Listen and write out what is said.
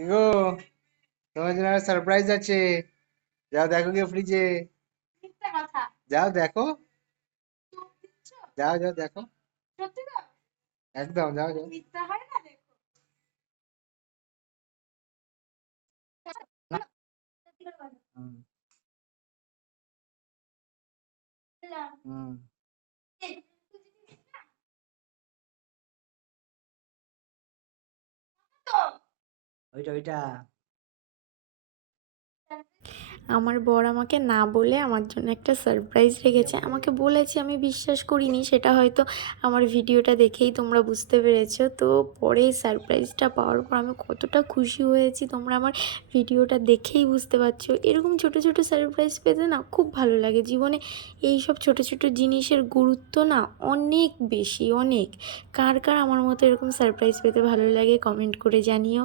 গো, তোমার জন্য সারপ্রাইজ আছে। যাও দেখো গিয়ে ফ্রিজে। মিথ্যা কথা। যাও দেখো। চোখ দিচ্ছ? যাও যাও দেখো। সত্যি তো? একদম যাও যাও। মিথ্যা হয় না, দেখো। হুম, হুম, হুম। ওইটা ওইটা। আমার বর আমাকে না বলে আমার জন্য একটা সারপ্রাইজ রেখেছে। আমাকে বলেছে, আমি বিশ্বাস করিনি। সেটা হয়তো আমার ভিডিওটা দেখেই তোমরা বুঝতে পেরেছো। তো পরে সারপ্রাইজটা পাওয়ার পর আমি কতটা খুশি হয়েছি তোমরা আমার ভিডিওটা দেখেই বুঝতে পারছো। এরকম ছোট ছোট সারপ্রাইজ পেতে না খুব ভালো লাগে জীবনে। এই সব ছোট ছোট জিনিসের গুরুত্ব না অনেক বেশি, অনেক। কার কার আমার মতো এরকম সারপ্রাইজ পেতে ভালো লাগে কমেন্ট করে জানিও।